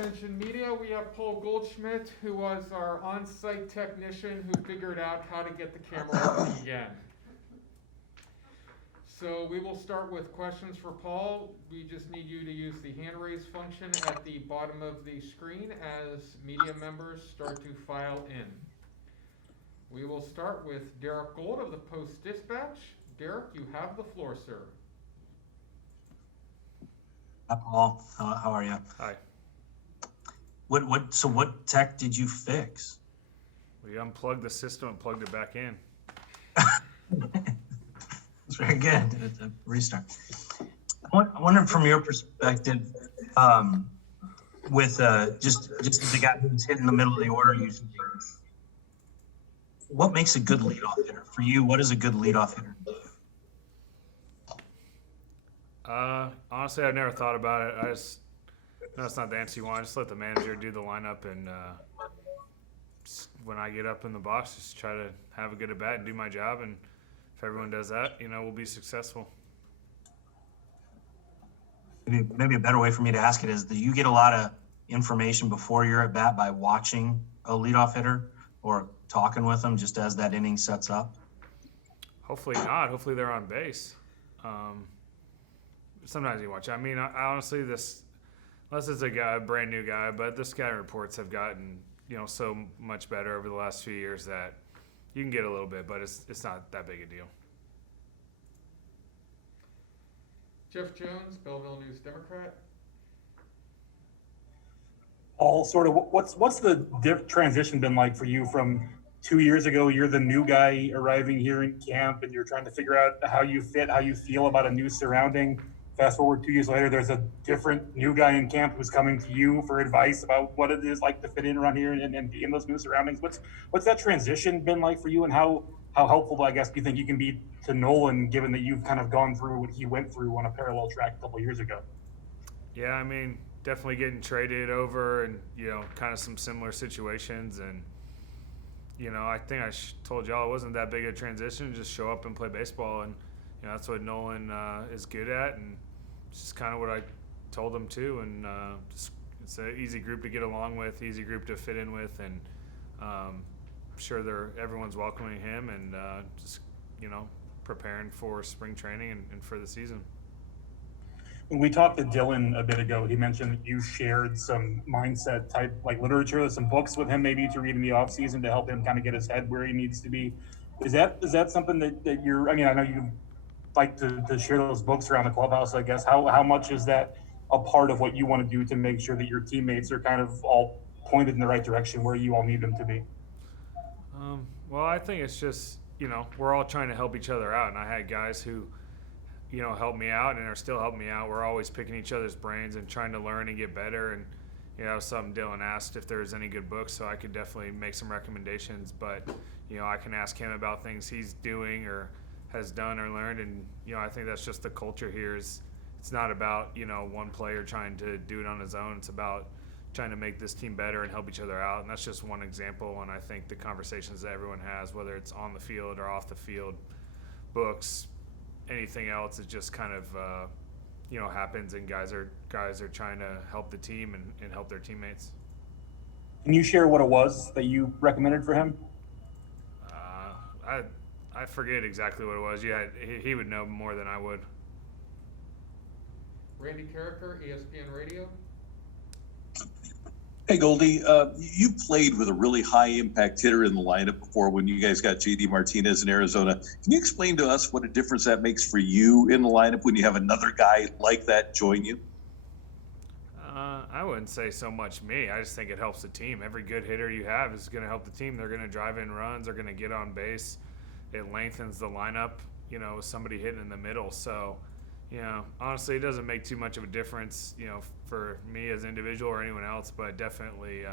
Attention media, we have Paul Goldschmidt, who was our on-site technician who figured out how to get the camera working again. So we will start with questions for Paul. We just need you to use the hand raise function at the bottom of the screen as media members start to file in. We will start with Derek Gold of the Post-Dispatch. Derek, you have the floor, sir. Hi, Paul. How are you? Hi. What tech did you fix? We unplugged the system and plugged it back in. It's very good. It's a restart. I wonder from your perspective, with just the guy who's hitting the middle of the order usually, what makes a good leadoff hitter for you? What is a good leadoff hitter? Honestly, I've never thought about it. I just no, it's not the answer you want. Just let the manager do the lineup, and when I get up in the box, just try to have a good at bat and do my job. And if everyone does that, we'll be successful. Maybe a better way for me to ask it is: do you get a lot of information before you're at bat by watching a leadoff hitter or talking with them just as that inning sets up? Hopefully not. Hopefully they're on base. Sometimes you watch. I mean, I honestly, unless it's a brand new guy, but the scouting reports have gotten, so much better over the last few years that you can get a little bit, but it's not that big a deal. Jeff Jones, Belleville News Democrat. Paul, sort of, what's the transition been like for you from 2 years ago? You're the new guy arriving here in camp, and you're trying to figure out how you fit, how you feel about a new surrounding. Fast forward 2 years later, there's a different new guy in camp who's coming to you for advice about what it is like to fit in around here and be in those new surroundings. What's that transition been like for you, and how helpful, I guess, do you think you can be to Nolan, given that you've kind of gone through what he went through on a parallel track a couple of years ago? Yeah, I mean, definitely getting traded over and, kind of some similar situations. And, I think I told y'all it wasn't that big a transition, just show up and play baseball. And, that's what Nolan is good at. And it's just kind of what I told him too. And it's an easy group to get along with, easy group to fit in with. And I'm sure everyone's welcoming him and just, preparing for spring training and for the season. When we talked to Dylan a bit ago, he mentioned that you shared some mindset type, like literature, some books with him maybe to read in the off season to help him kind of get his head where he needs to be. Is that something that you're, I know you like to share those books around the clubhouse, I guess. How much is that a part of what you want to do to make sure that your teammates are kind of all pointed in the right direction where you all need them to be? Well, I think it's just, we're all trying to help each other out. And I had guys who, helped me out and are still helping me out. We're always picking each other's brains and trying to learn and get better. And, something Dylan asked if there's any good books, so I could definitely make some recommendations. But, I can ask him about things he's doing or has done or learned. And, I think that's just the culture here is it's not about, one player trying to do it on his own. It's about trying to make this team better and help each other out. And that's just one example. And I think the conversations that everyone has, whether it's on the field or off the field, books, anything else, it just kind of, happens, and guys are trying to help the team and help their teammates. Can you share what it was that you recommended for him? I forget exactly what it was. Yeah, he would know more than I would. Randy Carricker, ESPN Radio. Hey, Goldie, you played with a really high-impact hitter in the lineup before when you guys got J.D. Martinez in Arizona. Can you explain to us what a difference that makes for you in the lineup when you have another guy like that join you? I wouldn't say so much me. I just think it helps the team. Every good hitter you have is going to help the team. They're going to drive in runs. They're going to get on base. It lengthens the lineup, with somebody hitting in the middle. So, honestly, it doesn't make too much of a difference, for me as an individual or anyone else, but definitely,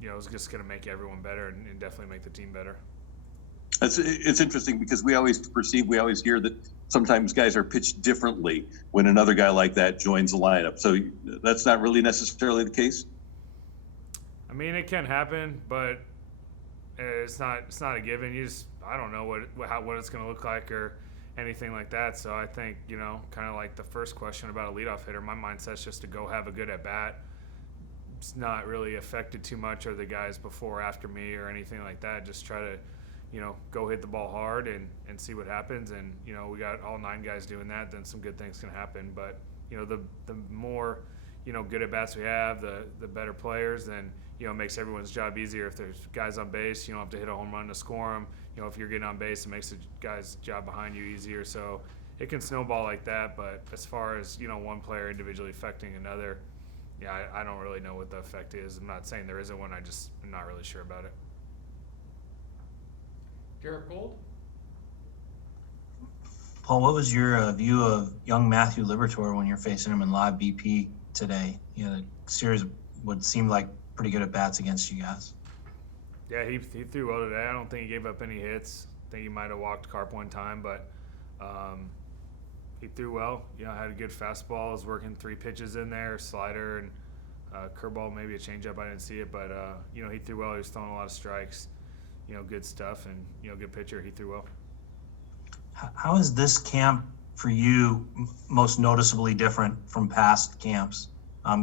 it's just going to make everyone better and definitely make the team better. It's interesting because we always hear that sometimes guys are pitched differently when another guy like that joins the lineup. So that's not really necessarily the case? I mean, it can happen, but it's not a given. I don't know what it's going to look like or anything like that. So I think, kind of like the first question about a leadoff hitter, my mindset's just to go have a good at bat, not really affected too much are the guys before or after me or anything like that. Just try to, go hit the ball hard and see what happens. And, we got all 9 guys doing that, then some good things can happen. But, the more, good at bats we have, the better players, then, it makes everyone's job easier. If there's guys on base, you don't have to hit a home run to score them. If you're getting on base, it makes the guy's job behind you easier. So it can snowball like that. But as far as, one player individually affecting another, yeah, I don't really know what the effect is. I'm not saying there isn't one. I'm not really sure about it. Derek Gold? Paul, what was your view of young Matthew Liberatore when you're facing him in live BP today? The series would seem like pretty good at bats against you guys. Yeah, he threw well today. I don't think he gave up any hits. I think he might have walked Carp one time, but he threw well. Had a good fastball. Was working 3 pitches in there, slider and curveball, maybe a changeup. I didn't see it, but he threw well. He was throwing a lot of strikes. Good stuff, and good pitcher. He threw well. How is this camp for you most noticeably different from past camps,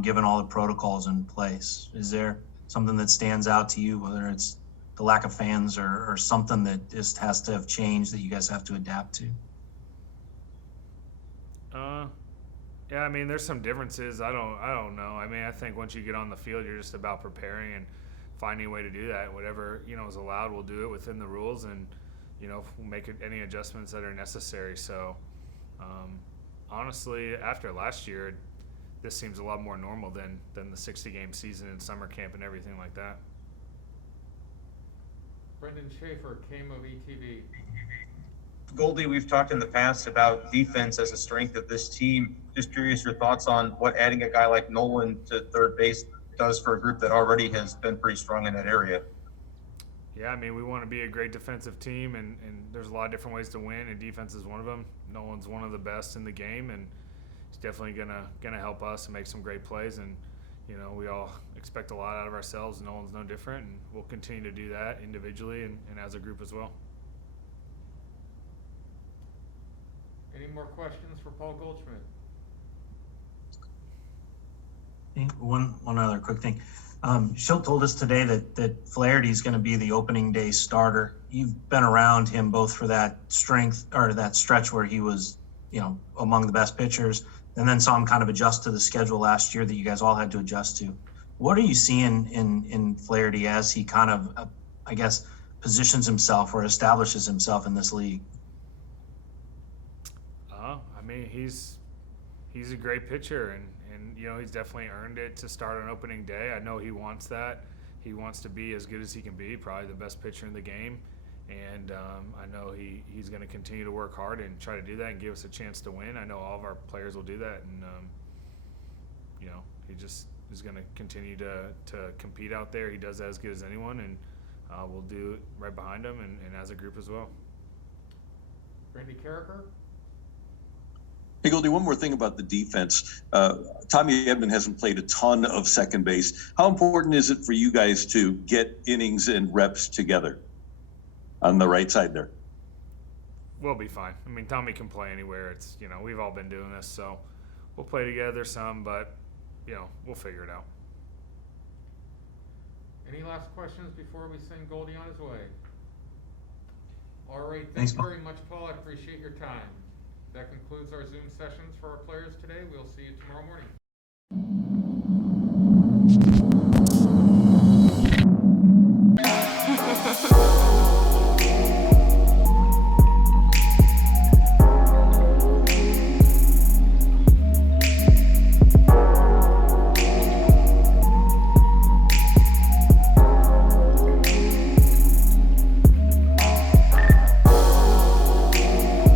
given all the protocols in place? Is there something that stands out to you, whether it's the lack of fans or something that just has to have changed that you guys have to adapt to? Yeah, there's some differences. I don't know. I think once you get on the field, you're just about preparing and finding a way to do that. Whatever, is allowed, we'll do it within the rules, and, we'll make any adjustments that are necessary. So, honestly, after last year, this seems a lot more normal than the 60-game season and summer camp and everything like that. Brendan Schaefer, KMOV TV. Goldie, we've talked in the past about defense as a strength of this team. Just curious your thoughts on what adding a guy like Nolan to third base does for a group that already has been pretty strong in that area. Yeah, we want to be a great defensive team, and there's a lot of different ways to win, and defense is one of them. Nolan's one of the best in the game, and he's definitely gonna help us and make some great plays. And we all expect a lot out of ourselves. Nolan's no different, and we'll continue to do that individually and as a group as well. Any more questions for Paul Goldschmidt? One other quick thing. Schilt told us today that Flaherty is going to be the opening day starter. You've been around him both for that strength or that stretch where he was, among the best pitchers, and then saw him kind of adjust to the schedule last year that you guys all had to adjust to. What are you seeing in Flaherty as he kind of, positions himself or establishes himself in this league? He's a great pitcher, and he's definitely earned it to start on opening day. I know he wants that. He wants to be as good as he can be, probably the best pitcher in the game. And I know he's going to continue to work hard and try to do that and give us a chance to win. I know all of our players will do that, and he just is going to continue to compete out there. He does that as good as anyone, and we'll do it right behind him and as a group as well. Randy Carricker? Hey, Goldie, one more thing about the defense. Tommy Edman hasn't played a ton of second base. How important is it for you guys to get innings and reps together on the right side there? We'll be fine. Tommy can play anywhere. It's, we've all been doing this, so we'll play together some, but, we'll figure it out. Any last questions before we send Goldie on his way? All right, Thanks, thanks very much, Paul. I appreciate your time. That concludes our Zoom sessions for our players today. We'll see you tomorrow morning.